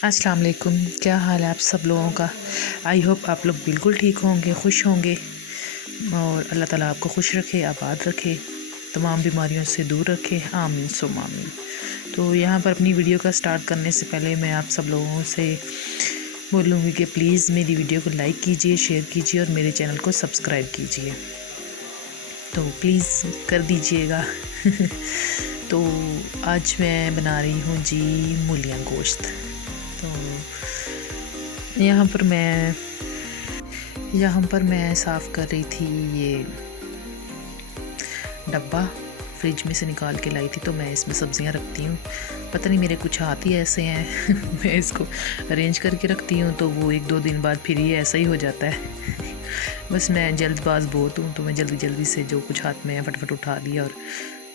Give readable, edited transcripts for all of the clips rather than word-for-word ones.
अस्सलाम वालेकुम। क्या हाल है आप सब लोगों का। आई होप आप लोग बिल्कुल ठीक होंगे, खुश होंगे और अल्लाह ताला आपको खुश रखे, आबाद रखे, तमाम बीमारियों से दूर रखे, आमीन सुम आमीन। तो यहाँ पर अपनी वीडियो का स्टार्ट करने से पहले मैं आप सब लोगों से बोलूँगी कि प्लीज़ मेरी वीडियो को लाइक कीजिए, शेयर कीजिए और मेरे चैनल को सब्सक्राइब कीजिए, तो प्लीज़ कर दीजिएगा। तो आज मैं बना रही हूँ जी मूलियाँ गोश्त। तो यहाँ पर मैं साफ़ कर रही थी ये डब्बा, फ्रिज में से निकाल के लाई थी। तो मैं इसमें सब्ज़ियाँ रखती हूँ, पता नहीं मेरे कुछ हाथ ही ऐसे हैं। मैं इसको अरेंज करके रखती हूँ तो वो 1-2 दिन बाद फिर ये ऐसा ही हो जाता है। बस मैं जल्दबाज बहुत हूँ, तो मैं जल्दी जल्दी से जो कुछ हाथ में है फटाफट उठा लिया और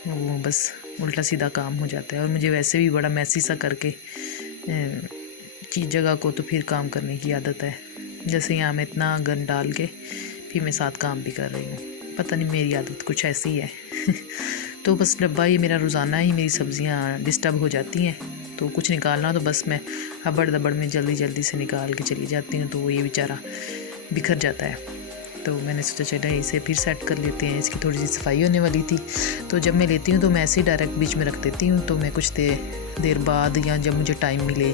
वो बस उल्टा सीधा काम हो जाता है। और मुझे वैसे भी बड़ा मैसी सा करके चीज़ जगह को तो फिर काम करने की आदत है। जैसे यहाँ मैं इतना गन डाल के फिर मैं साथ काम भी कर रही हूँ, पता नहीं मेरी आदत कुछ ऐसी है। तो बस डब्बा ये मेरा रोज़ाना ही मेरी सब्ज़ियाँ डिस्टर्ब हो जाती हैं, तो कुछ निकालना तो बस मैं हबड़ दबड़ में जल्दी जल्दी से निकाल के चली जाती हूँ, तो वो ये बेचारा बिखर जाता है। तो मैंने सोचा चला इसे फिर सेट कर लेते हैं, इसकी थोड़ी सी सफाई होने वाली थी। तो जब मैं लेती हूँ तो मैं ऐसे ही डायरेक्ट बीच में रख देती हूँ, तो मैं कुछ देर बाद या जब मुझे टाइम मिले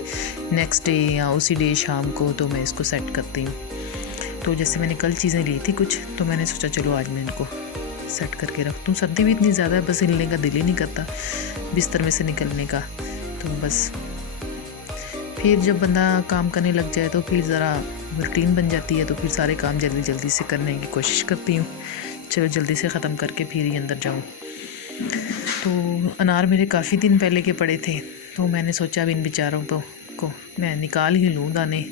नेक्स्ट डे या उसी डे शाम को तो मैं इसको सेट करती हूँ। तो जैसे मैंने कल चीज़ें ली थी कुछ, तो मैंने सोचा चलो आज मैं इनको सेट करके रख दूँ। सर्दी भी इतनी ज़्यादा है, बस हिलने का दिल ही नहीं करता बिस्तर में से निकलने का। तो बस फिर जब बंदा काम करने लग जाए तो फिर ज़रा रूटीन बन जाती है, तो फिर सारे काम जल्दी जल्दी से करने की कोशिश करती हूँ, चलो जल्दी से ख़त्म करके फिर ही अंदर जाऊँ। तो अनार मेरे काफ़ी दिन पहले के पड़े थे, तो मैंने सोचा अब इन बेचारों को मैं निकाल ही लूँ दाने,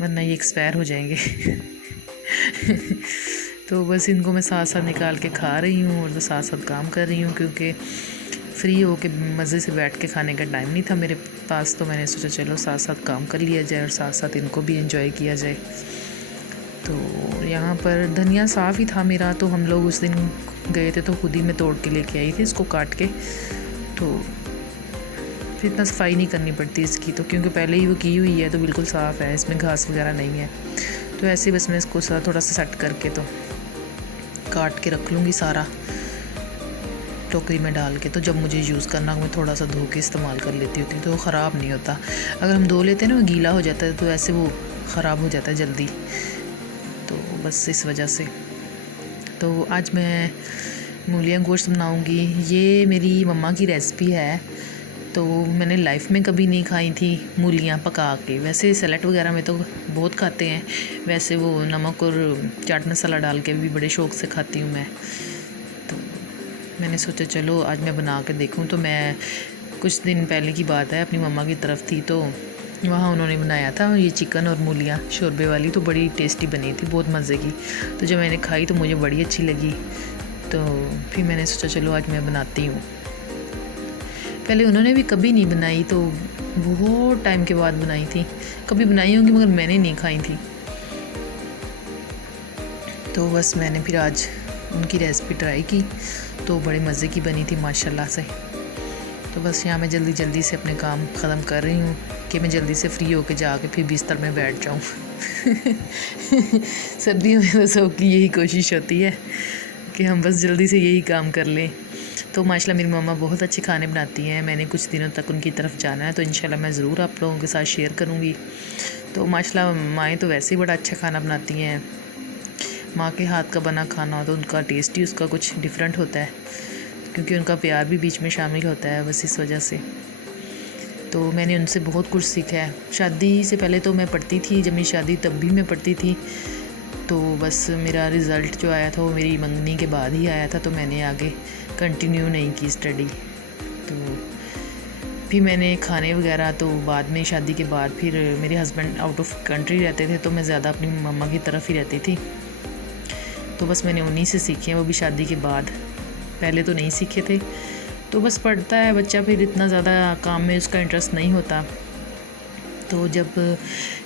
वरना ये एक्सपायर हो जाएंगे। तो बस इनको मैं साथ साथ निकाल के खा रही हूँ और साथ साथ काम कर रही हूँ, क्योंकि फ्री हो के मज़े से बैठ के खाने का टाइम नहीं था मेरे पास। तो मैंने सोचा चलो साथ साथ काम कर लिया जाए और साथ साथ इनको भी एंजॉय किया जाए। तो यहाँ पर धनिया साफ़ ही था मेरा, तो हम लोग उस दिन गए थे तो खुद ही मैं तोड़ के लेके आई थी इसको काट के। तो फिर इतना सफाई नहीं करनी पड़ती इसकी, तो क्योंकि पहले ही वो की हुई है तो बिल्कुल साफ़ है, इसमें घास वगैरह नहीं है। तो ऐसे बस मैं इसको थोड़ा सा सेट करके तो काट के रख लूँगी सारा टोकरी में डाल के। तो जब मुझे यूज़ करना मैं थोड़ा सा धो के इस्तेमाल कर लेती होती हूँ, तो वो ख़राब नहीं होता। अगर हम धो लेते हैं ना वो गीला हो जाता है, तो ऐसे वो ख़राब हो जाता है जल्दी। तो बस इस वजह से तो आज मैं मूलियाँ गोश्त बनाऊँगी। ये मेरी मम्मा की रेसिपी है, तो मैंने लाइफ में कभी नहीं खाई थी मूलियाँ पका के। वैसे सैलेड वगैरह में तो बहुत खाते हैं, वैसे वो नमक और चाट मसाला डाल के भी बड़े शौक़ से खाती हूँ मैं। तो मैंने सोचा चलो आज मैं बना के देखूँ। तो मैं कुछ दिन पहले की बात है, अपनी मम्मा की तरफ थी, तो वहाँ उन्होंने बनाया था ये चिकन और मूलियाँ शोरबे वाली, तो बड़ी टेस्टी बनी थी, बहुत मज़े की। तो जब मैंने खाई तो मुझे बड़ी अच्छी लगी, तो फिर मैंने सोचा चलो आज मैं बनाती हूँ। पहले उन्होंने भी कभी नहीं बनाई, तो बहुत टाइम के बाद बनाई थी। कभी बनाई होंगी मगर मैंने नहीं खाई थी। तो बस मैंने फिर आज उनकी रेसिपी ट्राई की, तो बड़े मज़े की बनी थी माशाल्लाह से। तो बस यहाँ मैं जल्दी जल्दी से अपने काम ख़त्म कर रही हूँ कि मैं जल्दी से फ्री होके जाके फिर बिस्तर में बैठ जाऊँ। सर्दियों में तो सबकी यही कोशिश होती है कि हम बस जल्दी से यही काम कर लें। तो माशाल्लाह मेरी मम्मा बहुत अच्छे खाने बनाती हैं। मैंने कुछ दिनों तक उनकी तरफ जाना है, तो इंशाल्लाह मैं ज़रूर आप लोगों के साथ शेयर करूँगी। तो माशाल्लाह माएँ तो वैसे ही बड़ा अच्छा खाना बनाती हैं। माँ के हाथ का बना खाना हो तो उनका टेस्ट ही उसका कुछ डिफरेंट होता है, क्योंकि उनका प्यार भी बीच में शामिल होता है, बस इस वजह से। तो मैंने उनसे बहुत कुछ सीखा है। शादी से पहले तो मैं पढ़ती थी, जब मेरी शादी तब भी मैं पढ़ती थी। तो बस मेरा रिज़ल्ट जो आया था वो मेरी मंगनी के बाद ही आया था, तो मैंने आगे कंटिन्यू नहीं की स्टडी। तो फिर मैंने खाने वगैरह तो बाद में, शादी के बाद फिर मेरे हस्बैंड आउट ऑफ कंट्री रहते थे, तो मैं ज़्यादा अपनी मम्मा की तरफ ही रहती थी। तो बस मैंने उन्हीं से सीखे हैं, वो भी शादी के बाद, पहले तो नहीं सीखे थे। तो बस पढ़ता है बच्चा, फिर इतना ज़्यादा काम में उसका इंटरेस्ट नहीं होता। तो जब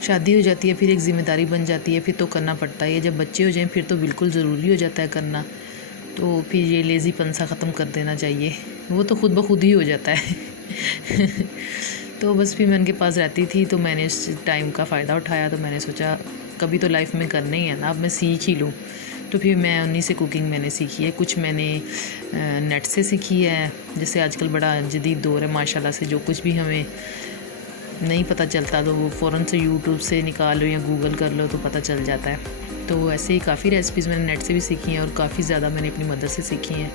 शादी हो जाती है फिर एक ज़िम्मेदारी बन जाती है, फिर तो करना पड़ता है। जब बच्चे हो जाएं फिर तो बिल्कुल ज़रूरी हो जाता है करना। तो फिर ये लेज़ीपन सा ख़त्म कर देना चाहिए, वो तो खुद ब खुद ही हो जाता है। तो बस फिर मैं उनके पास रहती थी, तो मैंने उस टाइम का फ़ायदा उठाया। तो मैंने सोचा कभी तो लाइफ में करना ही है ना, अब मैं सीख ही लूँ। तो फिर मैं उन्हीं से कुकिंग मैंने सीखी है। कुछ मैंने नेट से सीखी है, जैसे आजकल बड़ा जदीद दौर है माशाल्लाह से, जो कुछ भी हमें नहीं पता चलता तो वो फ़ौरन से यूट्यूब से निकाल लो या गूगल कर लो तो पता चल जाता है। तो ऐसे ही काफ़ी रेसिपीज़ मैंने नेट से भी सीखी हैं और काफ़ी ज़्यादा मैंने अपनी मदर से सीखी हैं।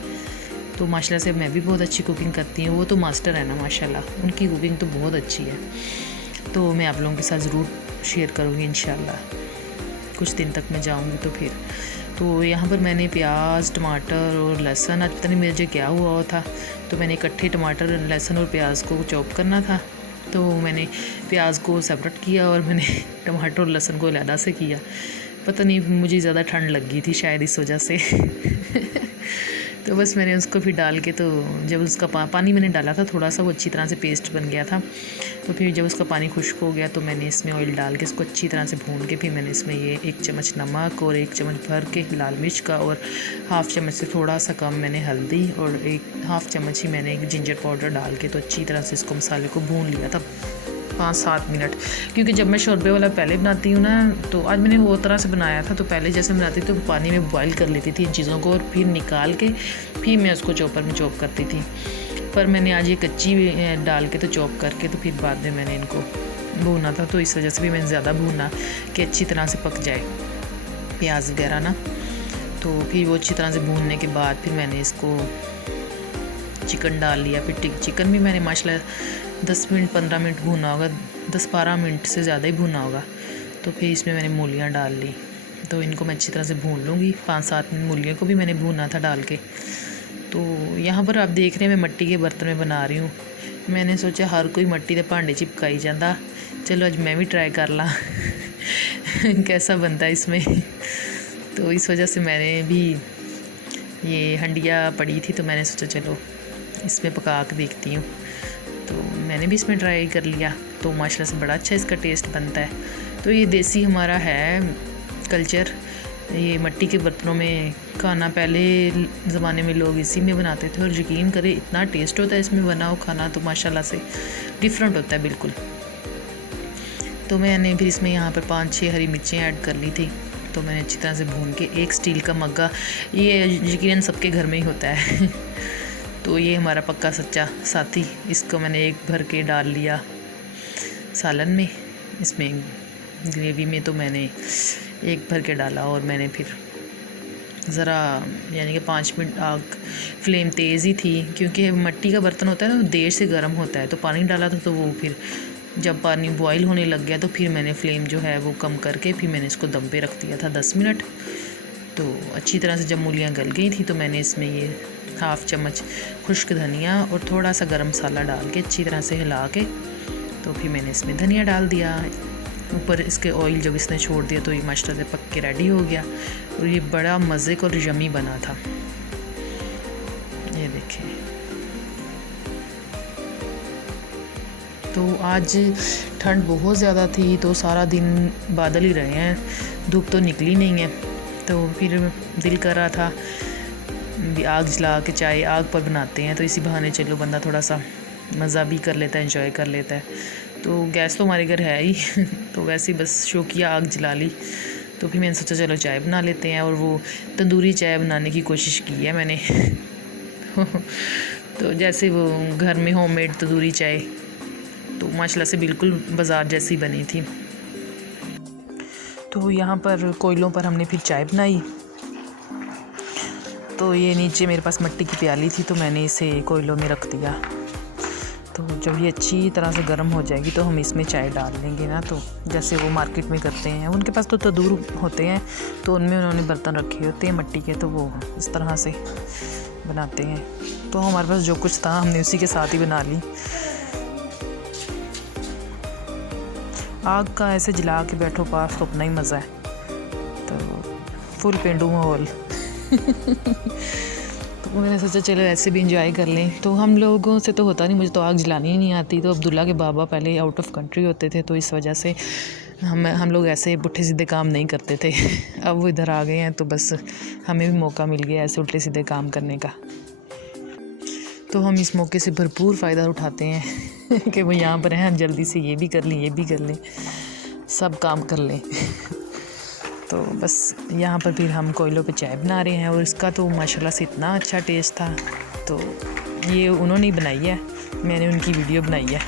तो माशाल्लाह से मैं भी बहुत अच्छी कुकिंग करती हूँ। वो तो मास्टर है ना माशाल्लाह, उनकी कुकिंग तो बहुत अच्छी है। तो मैं आप लोगों के साथ ज़रूर शेयर करूँगी इंशाल्लाह, कुछ दिन तक मैं जाऊँगी तो फिर। तो यहाँ पर मैंने प्याज, टमाटर और लहसुन, आज पता नहीं मुझे क्या हुआ था, तो मैंने इकट्ठे टमाटर, लहसुन और प्याज को चॉप करना था। तो मैंने प्याज को सेपरेट किया और मैंने टमाटर और लहसुन को अलग से किया। पता नहीं मुझे ज़्यादा ठंड लग गई थी शायद इस वजह से तो बस मैंने उसको फिर डाल के, तो जब उसका पानी मैंने डाला था थोड़ा सा, वो अच्छी तरह से पेस्ट बन गया था। तो फिर जब उसका पानी खुश्क हो गया तो मैंने इसमें ऑयल डाल के इसको अच्छी तरह से भून के फिर मैंने इसमें ये 1 चम्मच नमक और 1 चम्मच भर के लाल मिर्च का और हाफ़ चम्मच से थोड़ा सा कम मैंने हल्दी और हाफ़ चम्मच ही मैंने जिंजर पाउडर डाल के तो अच्छी तरह से इसको मसाले को भून लिया था 5-7 मिनट। क्योंकि जब मैं शोरबे वाला पहले बनाती हूँ ना, तो आज मैंने वो तरह से बनाया था। तो पहले जैसे बनाती थी तो पानी में बॉईल कर लेती थी इन चीज़ों को और फिर निकाल के फिर मैं उसको चॉपर में चॉप करती थी। पर मैंने आज ये कच्ची डाल के तो चॉप करके तो फिर बाद में मैंने इनको भूना था। तो इस वजह से भी मैंने ज़्यादा भूना कि अच्छी तरह से पक जाए प्याज वगैरह ना। तो फिर वो अच्छी तरह से भूनने के बाद फिर मैंने इसको चिकन डाल लिया। फिर चिकन भी मैंने माशाल्लाह 10 मिनट 15 मिनट भूना होगा, 10-12 मिनट से ज़्यादा ही भूना होगा। तो फिर इसमें मैंने मूलियाँ डाल ली। तो इनको मैं अच्छी तरह से भून लूँगी। 5-7 मिनट मूलियों को भी मैंने भूना था डाल के। तो यहाँ पर आप देख रहे हैं मैं मिट्टी के बर्तन में बना रही हूँ। मैंने सोचा हर कोई मिट्टी के भांडे च पकाई जाता, चलो आज मैं भी ट्राई कर ला कैसा बनता है इसमें तो इस वजह से मैंने भी ये हंडिया पड़ी थी तो मैंने सोचा चलो इसमें पका के देखती हूँ। तो मैंने भी इसमें ट्राई कर लिया। तो माशाल्लाह से बड़ा अच्छा इसका टेस्ट बनता है। तो ये देसी हमारा है कल्चर, ये मिट्टी के बर्तनों में खाना पहले ज़माने में लोग इसी में बनाते थे और यकीन करें इतना टेस्ट होता है इसमें बना हो खाना, तो माशाल्लाह से डिफरेंट होता है बिल्कुल। तो मैंने फिर इसमें यहाँ पर 5-6 हरी मिर्चें ऐड कर ली थी। तो मैंने अच्छी तरह से भून के एक स्टील का मग्गा, ये यकीनन सबके घर में ही होता है तो ये हमारा पक्का सच्चा साथी, इसको मैंने एक भर के डाल लिया सालन में। इसमें ग्रेवी में तो मैंने एक भर के डाला और मैंने फिर ज़रा यानी कि 5 मिनट आग फ्लेम तेज़ ही थी, क्योंकि मिट्टी का बर्तन होता है ना, देर से गर्म होता है। तो पानी डाला था तो वो फिर जब पानी बॉईल होने लग गया तो फिर मैंने फ्लेम जो है वो कम करके फिर मैंने इसको दम पे रख दिया था 10 मिनट। तो अच्छी तरह से जब मूलियाँ गल गई थी तो मैंने इसमें ये हाफ़ चम्मच खुश्क धनिया और थोड़ा सा गरम मसाला डाल के अच्छी तरह से हिला के तो फिर मैंने इसमें धनिया डाल दिया। ऊपर इसके ऑयल जब इसने छोड़ दिया तो ये माशाल्लाह से पक के रेडी हो गया और ये बड़ा मज़े का और यम्मी बना था। ये देखें। तो आज ठंड बहुत ज़्यादा थी तो सारा दिन बादल ही रहे हैं, धूप तो निकली नहीं है। तो फिर दिल कर रहा था आग जला के चाय आग पर बनाते हैं, तो इसी बहाने चलो बंदा थोड़ा सा मज़ा भी कर लेता है, एंजॉय कर लेता है। तो गैस तो हमारे घर है ही तो वैसे ही बस शौकिया आग जला ली। तो फिर मैंने सोचा चलो चाय बना लेते हैं, और वो तंदूरी चाय बनाने की कोशिश की है मैंने तो जैसे वो घर में होममेड तंदूरी चाय, तो माशाल्लाह से बिल्कुल बाज़ार जैसी बनी थी। तो यहाँ पर कोयलों पर हमने फिर चाय बनाई। तो ये नीचे मेरे पास मिट्टी की प्याली थी तो मैंने इसे कोयलों में रख दिया। तो जब ये अच्छी तरह से गर्म हो जाएगी तो हम इसमें चाय डाल लेंगे ना। तो जैसे वो मार्केट में करते हैं, उनके पास तो तंदूर होते हैं तो उनमें उन्होंने बर्तन रखे होते हैं मिट्टी के, तो वो इस तरह से बनाते हैं। तो हमारे पास जो कुछ था हमने उसी के साथ ही बना ली। आग का ऐसे जला के बैठो पास तो अपना ही मज़ा है, तो फुल पेंडू माहौल तो मैंने सोचा चलो ऐसे भी इंजॉय कर लें। तो हम लोगों से तो होता नहीं, मुझे तो आग जलानी ही नहीं आती। तो अब्दुल्ला के बाबा पहले आउट ऑफ कंट्री होते थे तो इस वजह से हम लोग ऐसे पुट्ठे सीधे काम नहीं करते थे अब वो इधर आ गए हैं तो बस हमें भी मौका मिल गया ऐसे उल्टे सीधे काम करने का। तो हम इस मौके से भरपूर फ़ायदा उठाते हैं। कि वो यहाँ पर हैं, हम जल्दी से ये भी कर लें, ये भी कर लें, सब काम कर लें। तो बस यहाँ पर फिर हम कोयलों पे चाय बना रहे हैं और इसका तो माशाल्लाह से इतना अच्छा टेस्ट था। तो ये उन्होंने ही बनाई है, मैंने उनकी वीडियो बनाई है।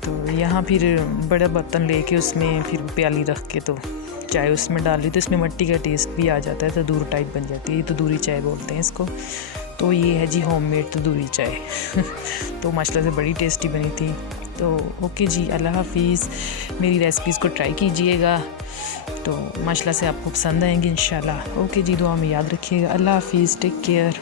तो यहाँ फिर बड़ा बर्तन लेके उसमें फिर प्याली रख के तो चाय उसमें डाल ली, तो इसमें मिट्टी का टेस्ट भी आ जाता है, तंदूर टाइप बन जाती है। ये तंदूरी चाय बोलते हैं इसको। तो ये है जी होममेड तंदूरी चाय। तो माशाल्लाह से बड़ी टेस्टी बनी थी। तो ओके जी, अल्लाह हाफिज़। मेरी रेसिपीज़ को ट्राई कीजिएगा, तो माशाल्लाह से आपको पसंद आएंगी इंशाल्लाह। ओके जी, दुआ में याद रखिएगा। अल्लाह हाफिज़, टेक केयर।